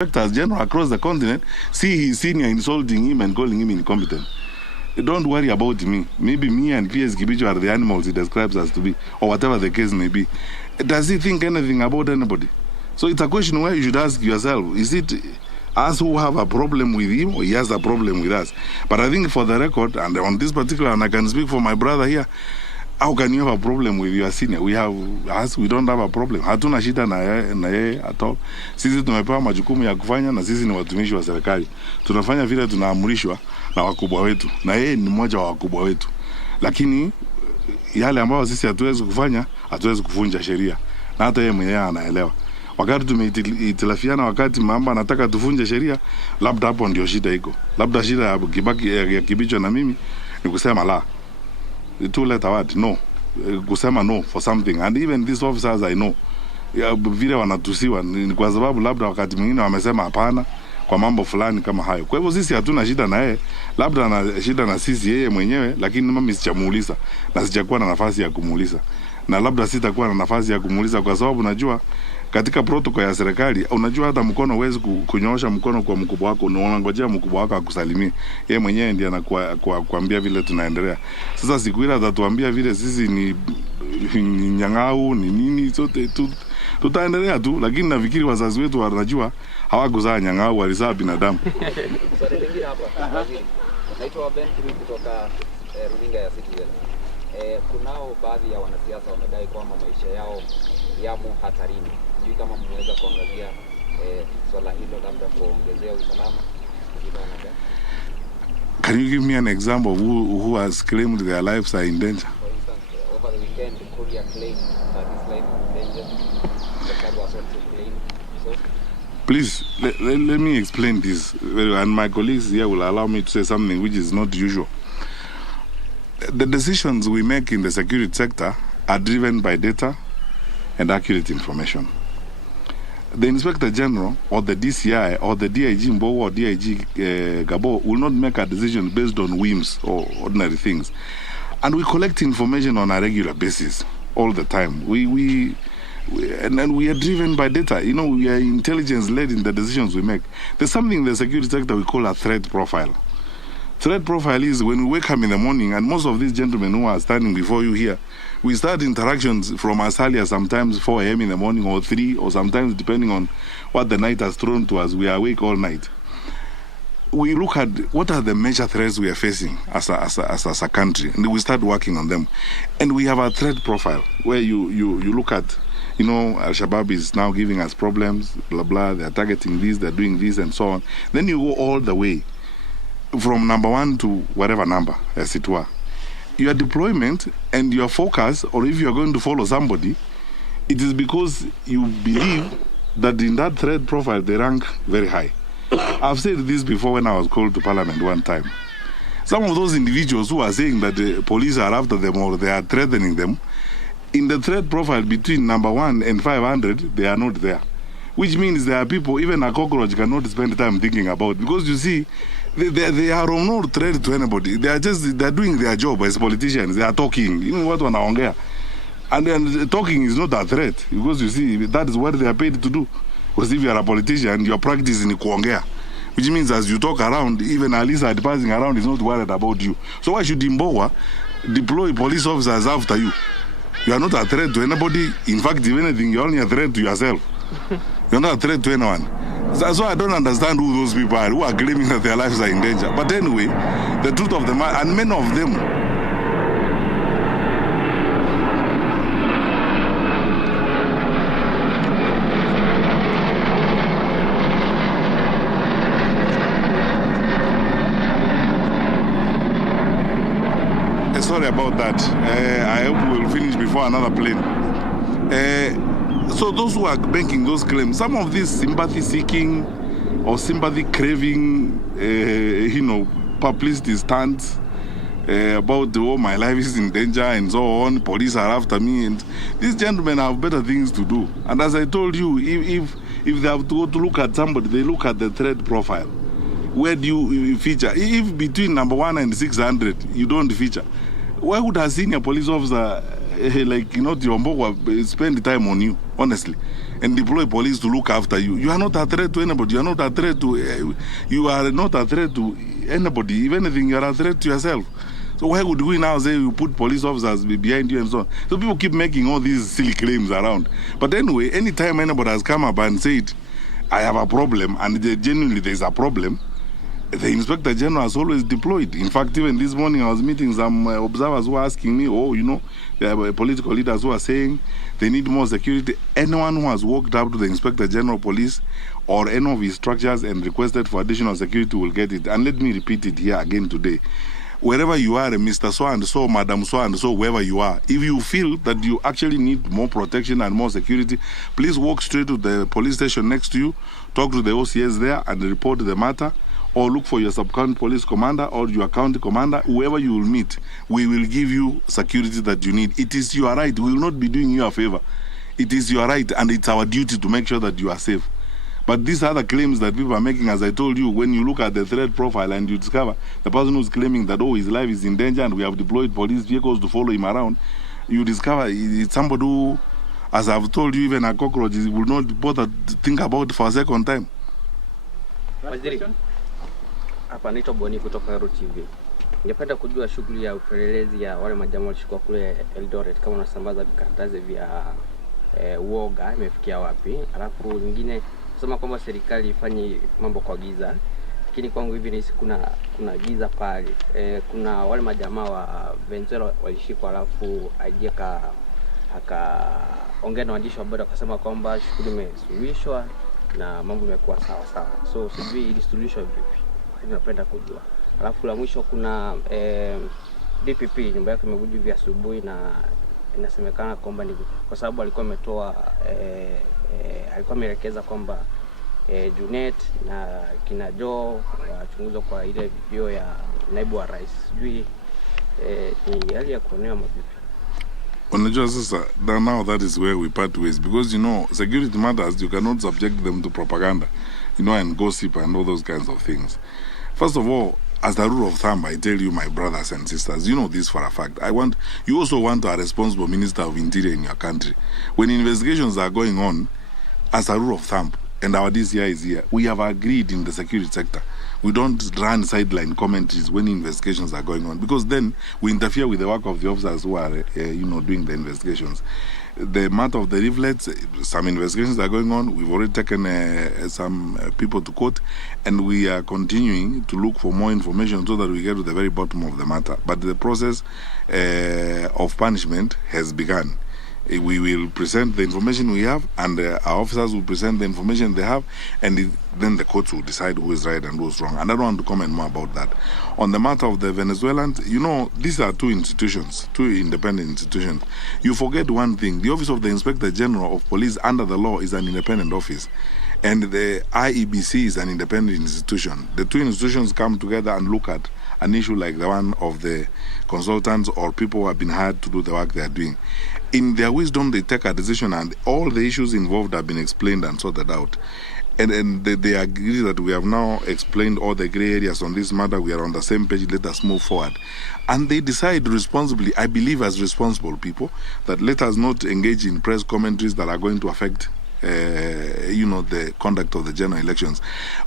inspectors general across the continent see his senior insulting him and calling him incompetent. Don't worry about me. Maybe me and PS Kibicho are the animals he describes us to be, or whatever the case may be. Does he think anything about anybody? So it's a question where you should ask yourself, is it us who have a problem with him, or he has a problem with us? But I think for the record, and on this particular, and I can speak for my brother here, how can you have a problem with your senior? We don't have a problem. Hatuna shida na yeye at all. Sisi tumepewa majukumu ya kufanya na sisi ni watumishi wa serikali. Tunafanya vile tunaamrishwa na wakubwa wetu. Na yeye ni mmoja wa wakubwa wetu. Lakini yale ambayo sisi hatuwezi kufanya, hatuwezi kuvunja sheria. Na hata yeye mwenyewe anaelewa. Wakati tumehitilafiana, wakati mamba anataka tuvunje sheria, labda hapo ndio shida iko. Labda shida ya Kibicho na mimi ni kusema la. The two-letter word, no. Kusema no for something. And even these officers I know, vile wanatusiwa ni kwa sababu labda wakati mwingine wamesema hapana kwa mambo fulani kama hayo. Kwa hivyo sisi hatuna shida na yeye, labda ana shida na sisi yeye mwenyewe, lakini mimi sijamuuliza na sijakuwa na nafasi ya kumuuliza. Na labda sitakuwa na nafasi ya kumuuliza kwa sababu najua katika protocol ya serikali, unajua hata mkono huwezi kunyoosha mkono kwa mkubwa wako, unangojea mkubwa wako akusalimie. Yeye mwenyewe ndiye anakuambia vile tunaendelea. Sasa siku ile atatuambia vile sisi ni nyang'au ni nini, sote tutaendelea tu, lakini nafikiri wazazi wetu wanajua hawakuzaa nyang'au, walizaa binadamu. Swali lingine hapa. Naitwa Ben kutoka runinga ya Citizen. Kunao baadhi ya wanasiasa wamedai kwamba maisha yao yamo hatarini. Sijui kama mmeweza kuangazia swala hilo, labda kuongezea usalama. Can you give me an example of who has claimed their lives are in danger? For instance, over the weekend, Korea claimed that his life is in danger. The card was also claimed. So, please, let me explain this. And my colleagues here will allow me to say something which is not usual. The decisions we make in the security sector are driven by data and accurate information. The Inspector General or the DCI or the DIG Mbogo or DIG Gabo will not make a decision based on whims or ordinary things. And we collect information on a regular basis all the time. And we are driven by data. You know, we are intelligence-led in the decisions we make. There's something in the security sector we call a threat profile. Threat profile is when we wake up in the morning, and most of these gentlemen who are standing before you here, we start interactions from as early as sometimes 4 a.m. in the morning or 3, or sometimes depending on what the night has thrown to us, we are awake all night. We look at what are the major threats we are facing as a country, and we start working on them. And we have a threat profile where you look at, you know, Al-Shabaab is now giving us problems, blah, blah, they're targeting this, they're doing this, and so on. Then you go all the way from number 1 to whatever number, as it were. Your deployment and your focus, or if you're going to follow somebody, it is because you believe that in that threat profile they rank very high. I've said this before when I was called to Parliament one time. Some of those individuals who are saying that the police are after them or they are threatening them, in the threat profile between number 1 and 500, they are not there. Which means there are people, even a cockroach cannot spend time thinking about, because you see, they are no threat to anybody. They're doing their job as politicians. They are talking. You know what wanaongea. And then talking is not a threat, because you see, that is what they are paid to do. Because if you are a politician, your practice is in kuongea. Which means as you talk around, even a lizard passing around is not worried about you. So why should Mbowa deploy police officers after you? You are not a threat to anybody. In fact, if anything, you're only a threat to yourself. You're not a threat to anyone. So I don't understand who those people are who are claiming that their lives are in danger. But anyway, the truth of the matter, and many of them, sorry about that. I hope we will finish before another plane. So those who are making those claims, some of these sympathy-seeking or sympathy-craving, publicity stunts about my life is in danger and so on, police are after me, and these gentlemen have better things to do. And as I told you, if they have to go to look at somebody, they look at the threat profile. Where do you feature? If between number 1 and 600 you don't feature, why would a senior police officer like, Tiombo spend time on you, honestly, and deploy police to look after you. You are not a threat to anybody. You are not a threat to, you are not a threat to anybody. If anything, you are a threat to yourself. So why would we now say you put police officers behind you and so on? So people keep making all these silly claims around. But anyway, anytime anybody has come up and said, I have a problem, and genuinely there's a problem, the Inspector General has always deployed. In fact, even this morning I was meeting some observers who were asking me, there are political leaders who are saying they need more security. Anyone who has walked up to the Inspector General Police or any of his structures and requested for additional security will get it. And let me repeat it here again today. Wherever you are, Mr. So-and-so, Madam So-and-so, wherever you are, if you feel that you actually need more protection and more security, please walk straight to the police station next to you, talk to the OCS there and report the matter, or look for your sub-county police commander or your county commander, whoever you will meet. We will give you security that you need. It is your right. We will not be doing you a favor. It is your right, and it's our duty to make sure that you are safe. But these other claims that people are making, as I told you, when you look at the threat profile and you discover the person who's claiming that, his life is in danger and we have deployed police vehicles to follow him around, you discover it's somebody who, as I've told you, even a cockroach will not bother to think about for a second time. Waziri, hapa naitwa Boni kutoka Hero TV. Ningependa kujua shughuli ya upelelezi ya wale majamaa walishikwa kule Eldoret, kama unasambaza vikaratasi vya uoga imefikia wapi? Alafu nyingine kusema kwamba serikali ifanye mambo kwa giza, lakini kwangu hivi ni kuna giza pale. Kuna wale majamaa wa Venezuela walishikwa, alafu ajeka akaongea na waandishi wa habari akasema kwamba shughuli imesuluhishwa na mambo yamekuwa sawa sawa. So sijui ili suluhisho vipi? Napenda kujua. Alafu la mwisho kuna DPP nyumba yake imevuja vya asubuhi, na inasemekana kwamba ni kwa sababu alikuwa ametoa alikuwa ameelekeza kwamba Junet na kina Joe wachunguzwa kwa ile video ya naibu wa rais. Sijui ni hali ya kuonea mavipi? Unajua sasa, now that is where we part ways, because security matters, you cannot subject them to propaganda, and gossip and all those kinds of things. First of all, as a rule of thumb, I tell you, my brothers and sisters, you know this for a fact. You also want a responsible Minister of Interior in your country. When investigations are going on, as a rule of thumb, and our DCI is here, we have agreed in the security sector. We don't run sideline commentaries when investigations are going on, because then we interfere with the work of the officers who are, doing the investigations. The matter of the leaflets, some investigations are going on. We've already taken some people to court, and we are continuing to look for more information so that we get to the very bottom of the matter. But the process of punishment has begun. We will present the information we have, and our officers will present the information they have, and then the courts will decide who is right and who is wrong. And I don't want to comment more about that. On the matter of the Venezuelans, these are two independent institutions. You forget one thing. The Office of the Inspector General of Police under the law is an independent office, and the IEBC is an independent institution. The two institutions come together and look at an issue like the one of the consultants or people who have been hired to do the work they are doing. In their wisdom, they take a decision, and all the issues involved have been explained and sorted out. And they agree that we have now explained all the gray areas on this matter. We are on the same page. Let us move forward. And they decide responsibly, I believe as responsible people, that let us not engage in press commentaries that are going to affect the conduct of the general elections.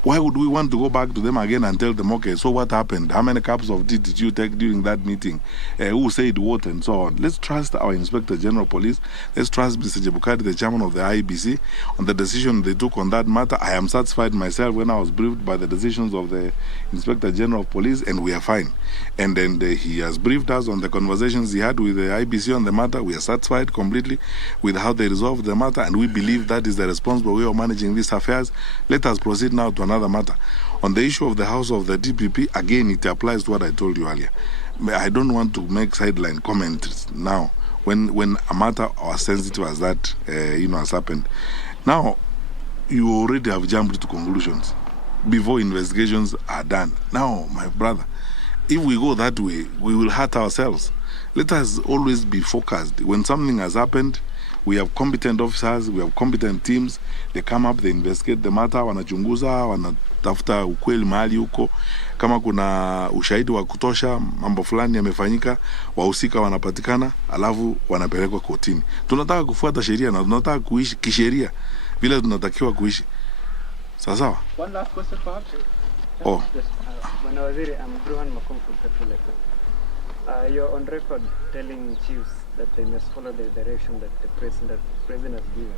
Why would we want to go back to them again and tell them, okay, so what happened? How many cups of tea did you take during that meeting? Who said what and so on? Let's trust our Inspector General Police. Let's trust Mr. Jebukati, the chairman of the IEBC, on the decision they took on that matter. I am satisfied myself when I was briefed by the decisions of the Inspector General of Police, and we are fine. And then he has briefed us on the conversations he had with the IEBC on the matter. We are satisfied completely with how they resolved the matter, and we believe that is the responsible way of managing these affairs. Let us proceed now to another matter. On the issue of the house of the DPP, again, it applies to what I told you earlier. I don't want to make sideline comments now when a matter as sensitive as that has happened. Now, you already have jumped to conclusions before investigations are done. Now, my brother, if we go that way, we will hurt ourselves. Let us always be focused. When something has happened, We have competent officers, we have competent teams. They come up, they investigate the matter, wanachunguza, wanatafuta ukweli mahali huko. Kama kuna ushahidi wa kutosha, mambo fulani yamefanyika, wahusika wanapatikana, alafu wanapelekwa kotini. Tunataka kufuata sheria na tunataka kuishi kisheria vile tunatakiwa kuishi. Sawa? One last question perhaps. Oh. Bwana Waziri, I'm Bruhan Makom from Petrol. You're on record telling chiefs that they must follow the direction that the president has given.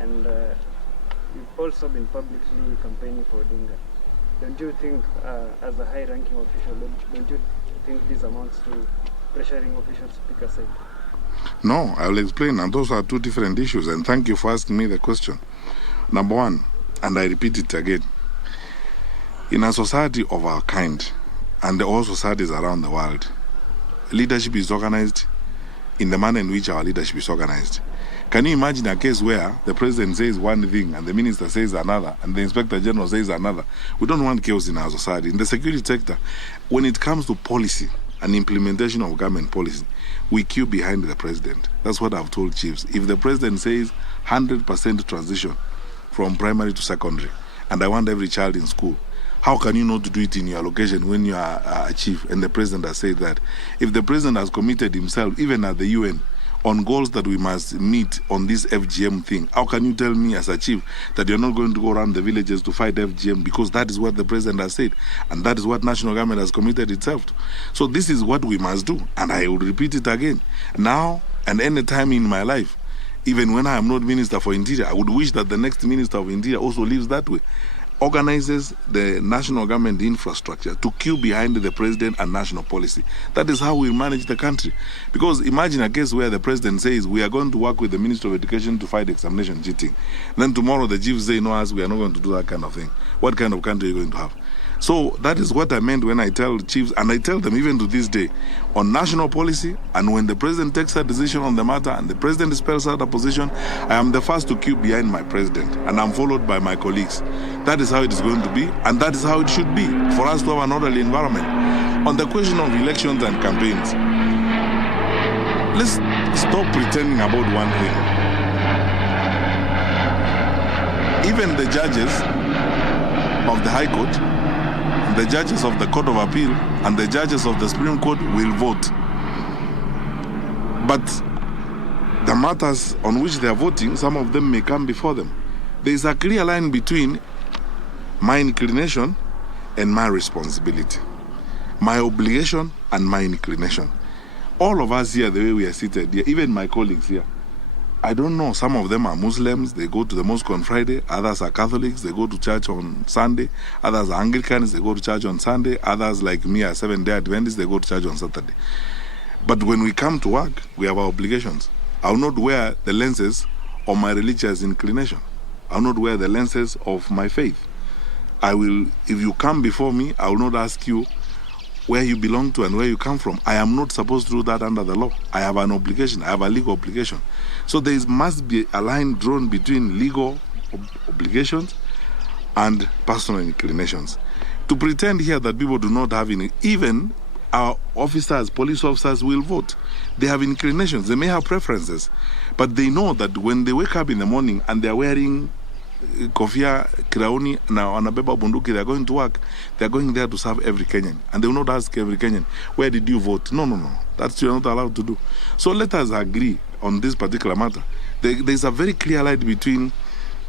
And you've also been publicly campaigning for Odinga. Don't you think, as a high-ranking official, don't you think this amounts to pressuring officials to pick a side? No, I will explain. And those are two different issues. And thank you for asking me the question. Number one, and I repeat it again, in a society of our kind, and all societies around the world, leadership is organized in the manner in which our leadership is organized. Can you imagine a case where the president says one thing and the minister says another and the inspector general says another? We don't want chaos in our society. In the security sector, when it comes to policy and implementation of government policy, we queue behind the president. That's what I've told chiefs. If the president says 100% transition from primary to secondary, and I want every child in school, how can you not do it in your location when you are a chief and the president has said that? If the president has committed himself, even at the UN, on goals that we must meet on this FGM thing, how can you tell me as a chief that you're not going to go around the villages to fight FGM? Because that is what the president has said, and that is what national government has committed itself to. So this is what we must do, and I will repeat it again. Now and any time in my life, even when I am not Minister for Interior, I would wish that the next Minister of Interior also lives that way. Organizes the national government infrastructure to queue behind the president and national policy. That is how we manage the country. Because imagine a case where the president says, we are going to work with the Minister of Education to fight examination cheating. Then tomorrow the chiefs say, no, we are not going to do that kind of thing. What kind of country are you going to have? So that is what I meant when I tell chiefs, and I tell them even to this day, on national policy, and when the president takes a decision on the matter and the president spells out a position, I am the first to queue behind my president, and I'm followed by my colleagues. That is how it is going to be, and that is how it should be, for us to have an orderly environment. On the question of elections and campaigns, let's stop pretending about one thing. Even the judges of the High Court, the judges of the Court of Appeal, and the judges of the Supreme Court will vote. But the matters on which they are voting, some of them may come before them. There is a clear line between my inclination and my responsibility, my obligation and my inclination. All of us here, the way we are seated here, even my colleagues here, I don't know, some of them are Muslims, they go to the mosque on Friday, others are Catholics, they go to church on Sunday, others are Anglicans, they go to church on Sunday, others like me are Seventh-day Adventists, they go to church on Saturday. But when we come to work, we have our obligations. I will not wear the lenses of my religious inclination. I will not wear the lenses of my faith. I will, if you come before me, I will not ask you where you belong to and where you come from. I am not supposed to do that under the law. I have an obligation. I have a legal obligation. So there must be a line drawn between legal obligations and personal inclinations. To pretend here that people do not have any, even our officers, police officers will vote. They have inclinations. They may have preferences. But they know that when they wake up in the morning and they are wearing kofia, kiraoni, na wanabeba bunduki, they are going to work. They are going there to serve every Kenyan. And they will not ask every Kenyan, where did you vote? No. That's you are not allowed to do. So let us agree on this particular matter. There is a very clear line between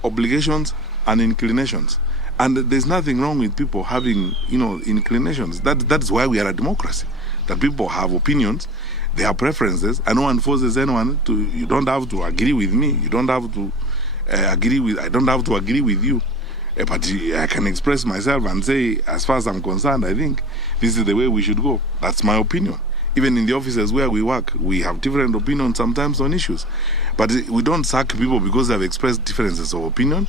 obligations and inclinations. And there's nothing wrong with people having, inclinations. That's why we are a democracy. That people have opinions, they have preferences, and no one forces anyone to. You don't have to agree with me. You don't have to I don't have to agree with you. But I can express myself and say, as far as I'm concerned, I think this is the way we should go. That's my opinion. Even in the offices where we work, we have different opinions sometimes on issues. But we don't sack people because they have expressed differences of opinion,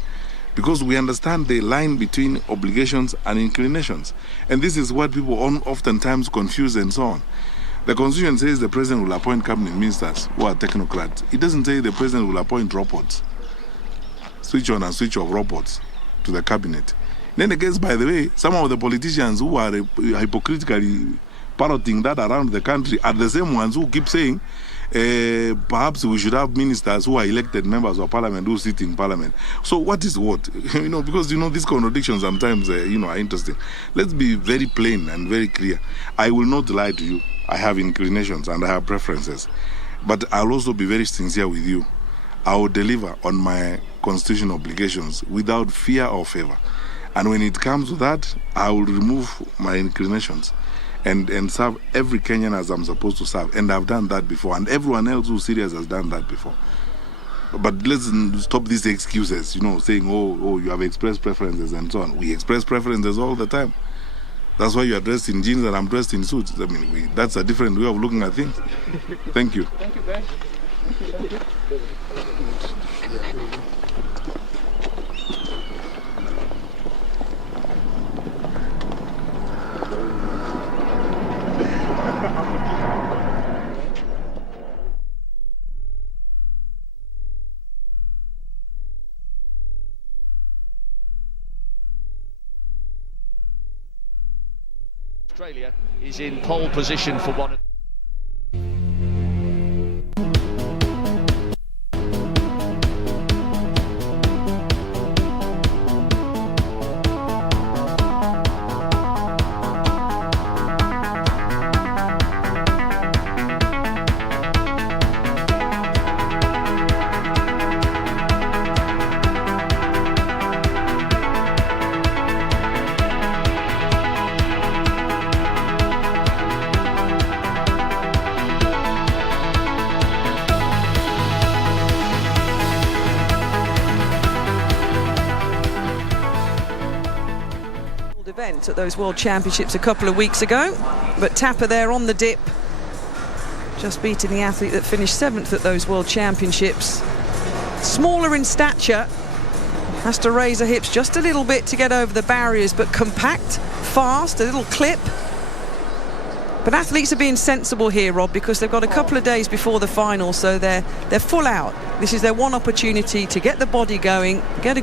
because we understand the line between obligations and inclinations. And this is what people oftentimes confuse and so on. The Constitution says the President will appoint cabinet ministers who are technocrats. It doesn't say the President will appoint robots. Switch on and switch off robots to the cabinet. In any case, by the way, some of the politicians who are hypocritically parroting that around the country are the same ones who keep saying Perhaps we should have ministers who are elected members of parliament who sit in parliament. So what is what? Because these contradictions sometimes are interesting. Let's be very plain and very clear. I will not lie to you. I have inclinations and I have preferences, but I'll also be very sincere with you. I will deliver on my constitutional obligations without fear or favor. And when it comes to that, I will remove my inclinations and serve every Kenyan as I'm supposed to serve. And I've done that before. And everyone else who's serious has done that before. But let's stop these excuses, saying, oh, you have expressed preferences and so on. We express preferences all the time. That's why you are dressed in jeans and I'm dressed in suits. That's a different way of looking at things. Thank you. Thank you, guys. Thank you. Australia is in pole position for one of event at those World Championships a couple of weeks ago, but Tapper there on the dip, just beating the athlete that finished 7th at those World Championships. Smaller in stature, has to raise her hips just a little bit to get over the barriers, but compact, fast, a little clip. But athletes are being sensible here, Rob, because they've got a couple of days before the final, so they're full out. This is their one opportunity to get the body going, get a